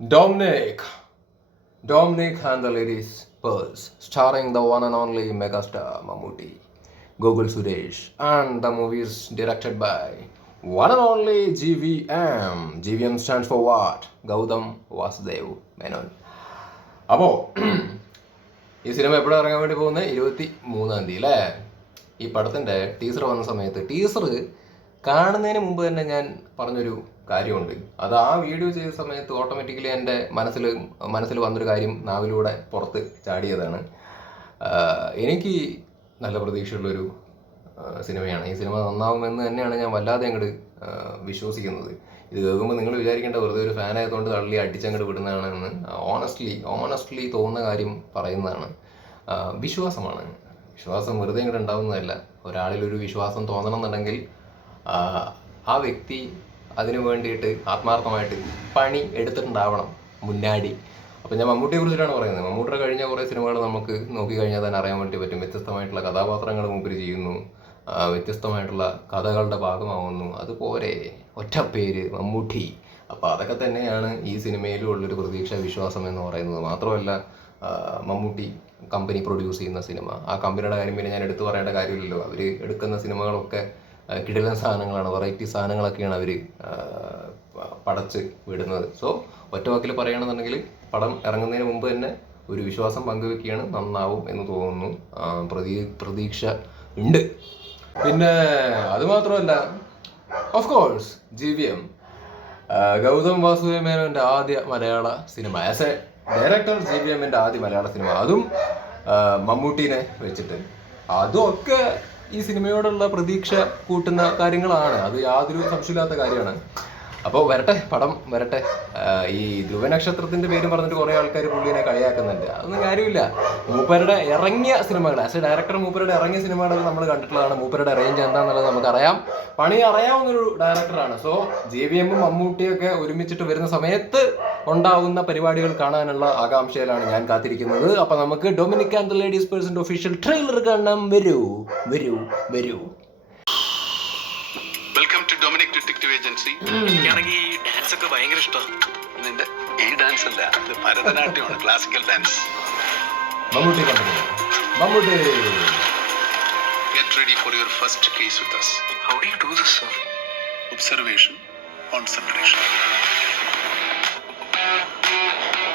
Dominic. Dominic and the Ladies' Purse, starring the one and only megastar Mammootty, Gogol Suresh, and the movie is directed by one and only GVM. GVM stands for what? Gautam Vasudev Menon. അപ്പോൾ ഈ cinema എപ്പോഴാണ് ഇറങ്ങാൻ വേണ്ടി പോകുന്നത്? 23-ാം തീയതി അല്ലേ? ഈ പടത്തിൻ്റെ ടീസർ വന്ന സമയത്ത് ടീസർ കാണുന്നതിന് മുമ്പ് തന്നെ ഞാൻ പറഞ്ഞൊരു കാര്യമുണ്ട്. അത് ആ വീഡിയോ ചെയ്ത സമയത്ത് ഓട്ടോമാറ്റിക്കലി എൻ്റെ മനസ്സിൽ വന്നൊരു കാര്യം നാവിലൂടെ പുറത്ത് ചാടിയതാണ്. എനിക്ക് നല്ല പ്രതീക്ഷയുള്ളൊരു സിനിമയാണ്. ഈ സിനിമ നന്നാവുമെന്ന് തന്നെയാണ് ഞാൻ വല്ലാതെ അങ്ങോട്ട് വിശ്വസിക്കുന്നത്. ഇത് കേൾക്കുമ്പോൾ നിങ്ങൾ വിചാരിക്കേണ്ട വെറുതെ ഒരു ഫാനായതുകൊണ്ട് തള്ളി അടിച്ചങ്ങോട്ട് വിടുന്നതാണെന്ന് ഓണസ്റ്റ്ലി തോന്നുന്ന കാര്യം പറയുന്നതാണ്. വിശ്വാസമാണ്. വിശ്വാസം വെറുതെ ഇങ്ങോട്ട് ഉണ്ടാവുന്നതല്ല. ഒരാളിലൊരു വിശ്വാസം തോന്നണം എന്നുണ്ടെങ്കിൽ ആ വ്യക്തി അതിനു വേണ്ടിയിട്ട് ആത്മാർത്ഥമായിട്ട് പണി എടുത്തിട്ടുണ്ടാവണം മുന്നാടി. അപ്പം ഞാൻ മമ്മൂട്ടിയെ കുറിച്ചിട്ടാണ് പറയുന്നത്. മമ്മൂട്ടിയുടെ കഴിഞ്ഞ കുറേ സിനിമകൾ നമുക്ക് നോക്കിക്കഴിഞ്ഞാൽ തന്നെ അറിയാൻ വേണ്ടി പറ്റും. വ്യത്യസ്തമായിട്ടുള്ള കഥാപാത്രങ്ങൾ മൂപ്പര് ചെയ്യുന്നു, വ്യത്യസ്തമായിട്ടുള്ള കഥകളുടെ ഭാഗമാവുന്നു. അതുപോലെ ഒറ്റ പേര് മമ്മൂട്ടി. അപ്പോൾ അതൊക്കെ തന്നെയാണ് ഈ സിനിമയിലും ഉള്ളൊരു പ്രതീക്ഷ, വിശ്വാസം എന്ന് പറയുന്നത്. മാത്രമല്ല മമ്മൂട്ടി കമ്പനി പ്രൊഡ്യൂസ് ചെയ്യുന്ന സിനിമ, ആ കമ്പനിയുടെ കാര്യം പിന്നെ ഞാൻ എടുത്തു പറയേണ്ട കാര്യമില്ലല്ലോ. അവർ എടുക്കുന്ന സിനിമകളൊക്കെ കിടിലൻ സാധനങ്ങളാണ്, വെറൈറ്റി സാധനങ്ങളൊക്കെയാണ് അവർ പടച്ച് വിടുന്നത്. സോ ഒറ്റ വാക്കിൽ പറയുകയാണെന്നുണ്ടെങ്കിൽ പടം ഇറങ്ങുന്നതിന് മുമ്പ് തന്നെ ഒരു വിശ്വാസം പങ്കുവെക്കുകയാണ്, നന്നാവും എന്ന് തോന്നുന്നു. പ്രതീക്ഷ ഉണ്ട്. പിന്നെ അതുമാത്രമല്ല, of course GVM, Gautham Vasudev മേനോൻ്റെ ആദ്യ മലയാള സിനിമ. ആസ് എ ഡയറക്ടർ GVMൻ്റെ ആദ്യ മലയാള സിനിമ, അതും മമ്മൂട്ടീനെ വെച്ചിട്ട്. അതുമൊക്കെ ഈ സിനിമയോടുള്ള പ്രതീക്ഷ കൂട്ടുന്ന കാര്യങ്ങളാണ്. അത് യാതൊരു സംശയമില്ലാത്ത കാര്യമാണ്. അപ്പോൾ വരട്ടെ, പടം വരട്ടെ. ഈ ധ്രുവനക്ഷത്രത്തിൻ്റെ പേര് പറഞ്ഞിട്ട് കുറേ ആൾക്കാർ പുള്ളിനെ കളിയാക്കുന്നുണ്ട്. അതൊന്നും കാര്യമില്ല. മൂപ്പരുടെ ഇറങ്ങിയ സിനിമകൾ, ആസ് എ ഡയറക്ടർ മൂപ്പരുടെ ഇറങ്ങിയ സിനിമകൾ നമ്മൾ കണ്ടിട്ടുള്ളതാണ്. മൂപ്പരുടെ റേഞ്ച് എന്താണെന്നുള്ളത് നമുക്കറിയാം. പണി അറിയാവുന്നൊരു ഡയറക്ടറാണ്. സോ GVM മമ്മൂട്ടിയൊക്കെ ഒരുമിച്ചിട്ട് വരുന്ന സമയത്ത് ഉണ്ടാവുന്ന പരിപാടികൾ കാണാനുള്ള ആകാംക്ഷയിലാണ് ഞാൻ കാത്തിരിക്കുന്നത്. അപ്പം നമുക്ക് ഡൊമിനിക് ആൻഡ് ദ ലേഡീസ് പേഴ്സിൻ്റെ ഒഫീഷ്യൽ ട്രെയിലർ കാണാം. വരൂ. Welcome to Dominic detective agency. എനിക്കാണെങ്കിൽ ഈ ഡാൻസ് ഒക്കെ ഭയങ്കര ഇഷ്ടമാണ്. നിന്റെ ഈ ഡാൻസ് അല്ല, ഇത് ഭരതനാട്യമാണ്, classical dance. Mammootty Get ready for your first case with us. How do you do this, sir? Observation, concentration.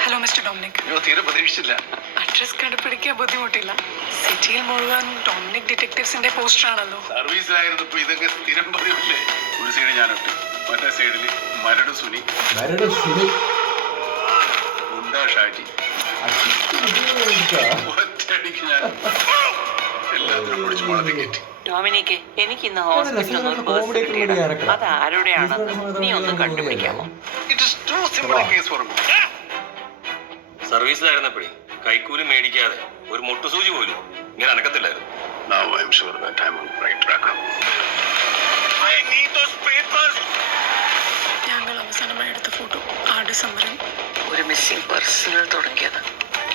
Hello mister Dominic. അയ്യോ, തീരെ പ്രതീക്ഷിച്ചില്ല. അഡ്രസ് കണ്ടുപിടിക്കാൻ ബുദ്ധിമുട്ടില്ല. സിറ്റിയിൽ മുഴുവൻ ഡൊമിനിക് ഡിറ്റക്റ്റീവ്സിന്റെ പോസ്റ്റർ ആണല്ലോ. സർവീസിലായിരുന്നപ്പോ ഇതൊക്കെ സ്ഥിരം പതിവല്ലേ. ഒരു സൈഡ് ഞാനുണ്ട്, മറ്റേ സൈഡിൽ മരട് സുനി, ഗുണ്ടാ ഷാജി. ഒറ്റയടിക്ക് ഞാൻ എല്ലാത്തിനും പിടിച്ചു മുളത്തി കയറ്റി. ഡൊമിനിക്ക്, എനിക്ക് ഇന്ന് ഹോസ്പിറ്റലിൽ ഒരു ബസ് കിട്ടിയത്. അത് ആരുടെയാണെന്ന് നീ ഒന്ന് കണ്ടുപിടിക്കാമോ? It is too simple a case for me. സർവീസിലായിരുന്നപ്പോഴേ കൈക്കൂലി മേടിക്കാതെ ഒരു മുട്ടുസൂചി പോലും ഇങ്ങനെ അനക്കത്തില്ലായിരുന്നു. Now I am sure that I am on the right track. I need those papers. ഞങ്ങൾ അവസാനമായി എടുത്ത ഫോട്ടോ ആ ഡിസംബറിൽ ഒരു മിസ്സിംഗ് പേഴ്സണൽ തുടങ്ങിയത്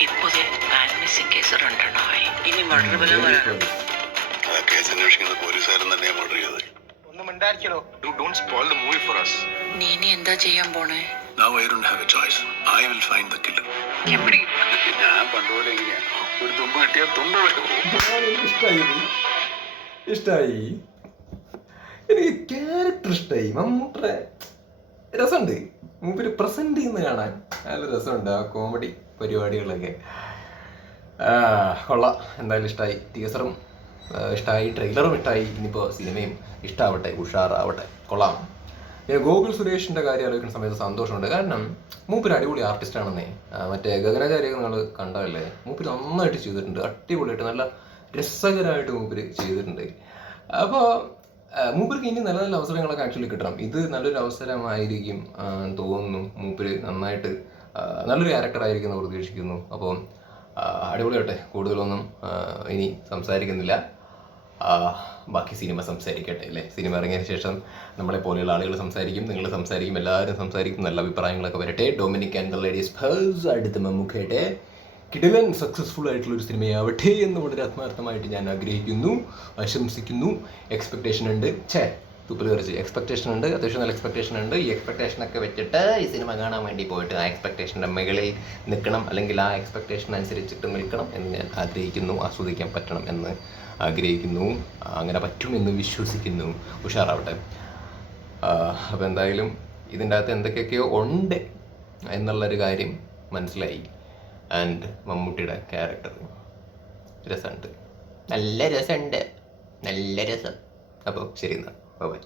ഇപ്പോഴേ ബാഡ് മിസ്സിംഗ് കേസ് 2 ഇനി മർഡർ ബലം വരാനുണ്ട്. ആ കേസ് അന്വേഷിക്കുന്ന പോലീസുകാരൻ തന്നെയാണ് മർഡർ ചെയ്തത്. ഒന്നും ഉണ്ടായിരിക്കണോ? You don't spoil the movie for us. നീ ഇനി എന്താ ചെയ്യാൻ പോണേ? Now I don't have a choice. I will find the killer. ഞാൻ പണ്ടുപോലെ എങ്ങനെയാ, ഒരു തുമ്പ് കിട്ടിയാൽ തുമ്പ് വരും. ഇഷ്ടായി. എനിക്ക് ക്യാരക്ടർ ഇഷ്ടമായി. മമ്മൂട്ടിയുടെ രസമുണ്ട്. മൂപ്പര് പ്രസന്റ് ചെയ്യുന്ന കാണാൻ നല്ല രസമുണ്ട്. ആ കോമഡി പരിപാടികളൊക്കെ കൊള്ളാം. എന്തായാലും ഇഷ്ടമായി. ടീസറും ഇഷ്ടമായി, ട്രെയിലറും ഇഷ്ടമായി. ഇനിയിപ്പോൾ സിനിമയും ഇഷ്ടമാവട്ടെ, ഉഷാറാവട്ടെ, കൊള്ളാം. പിന്നെ ഗോകുൽ സുരേഷിൻ്റെ കാര്യം ആലോചിക്കുന്ന സമയത്ത് സന്തോഷമുണ്ട്. കാരണം മൂപ്പര് അടിപൊളി ആർട്ടിസ്റ്റാണെന്നേ. മറ്റേ ഗഗനചാരിയൊക്കെ നിങ്ങൾ കണ്ടതല്ലേ? മൂപ്പര് നന്നായിട്ട് ചെയ്തിട്ടുണ്ട്. അടിപൊളിയായിട്ട് നല്ല രസകരമായിട്ട് മൂപ്പര് ചെയ്തിട്ടുണ്ട്. അപ്പോൾ മൂപ്പർക്ക് ഇനി നല്ല നല്ല അവസരങ്ങളൊക്കെ ആക്ച്വലി കിട്ടണം. ഇത് നല്ലൊരു അവസരമായിരിക്കും തോന്നുന്നു. മൂപ്പര് നന്നായിട്ട് നല്ലൊരു ക്യാരക്ടറായിരിക്കും എന്ന് പ്രതീക്ഷിക്കുന്നു. അപ്പോൾ അടിപൊളിയാട്ടെ. കൂടുതലൊന്നും ഇനി സംസാരിക്കുന്നില്ല. ബാക്കി സിനിമ സംസാരിക്കട്ടെ അല്ലേ? സിനിമ ഇറങ്ങിയതിന് ശേഷം നമ്മളെ പോലെയുള്ള ആളുകൾ സംസാരിക്കും, നിങ്ങൾ സംസാരിക്കും, എല്ലാവരും സംസാരിക്കും. നല്ല അഭിപ്രായങ്ങളൊക്കെ വരട്ടെ. Dominic and the ladies purse അടുത്ത മമ്മൂക്കയുടെ കിടിലൻ സക്സസ്ഫുൾ ആയിട്ടുള്ളൊരു സിനിമയാവട്ടെ എന്ന് വളരെ ആത്മാർത്ഥമായിട്ട് ഞാൻ ആഗ്രഹിക്കുന്നു, ആശംസിക്കുന്നു. എക്സ്പെക്ടേഷൻ ഉണ്ട്. തുപ്പൽ തെറിച്ച്. എക്സ്പെക്റ്റേഷൻ ഉണ്ട്, അത്യാവശ്യം നല്ല എക്സ്പെക്റ്റേഷൻ ഉണ്ട്. ഈ എക്സ്പെക്റ്റേഷനൊക്കെ വെച്ചിട്ട് ഈ സിനിമ കാണാൻ വേണ്ടി പോയിട്ട് ആ എക്സ്പെക്റ്റേഷൻ്റെ മുകളിൽ നിൽക്കണം, അല്ലെങ്കിൽ ആ എക്സ്പെക്റ്റേഷൻ അനുസരിച്ചിട്ട് നിൽക്കണം എന്ന് ഞാൻ ആഗ്രഹിക്കുന്നു. ആസ്വദിക്കാൻ പറ്റണം എന്ന് ആഗ്രഹിക്കുന്നു. അങ്ങനെ പറ്റുമെന്ന് വിശ്വസിക്കുന്നു. ഉഷാറാവട്ടെ. അപ്പോൾ എന്തായാലും ഇതിൻ്റെ അകത്ത് എന്തൊക്കെയൊക്കെയോ ഉണ്ട് എന്നുള്ളൊരു കാര്യം മനസ്സിലായി. ആൻഡ് മമ്മൂട്ടിയുടെ ക്യാരക്ടർ രസമുണ്ട്, നല്ല രസമുണ്ട്, നല്ല രസം. അപ്പോൾ ശരി എന്നാൽ, ബൈ.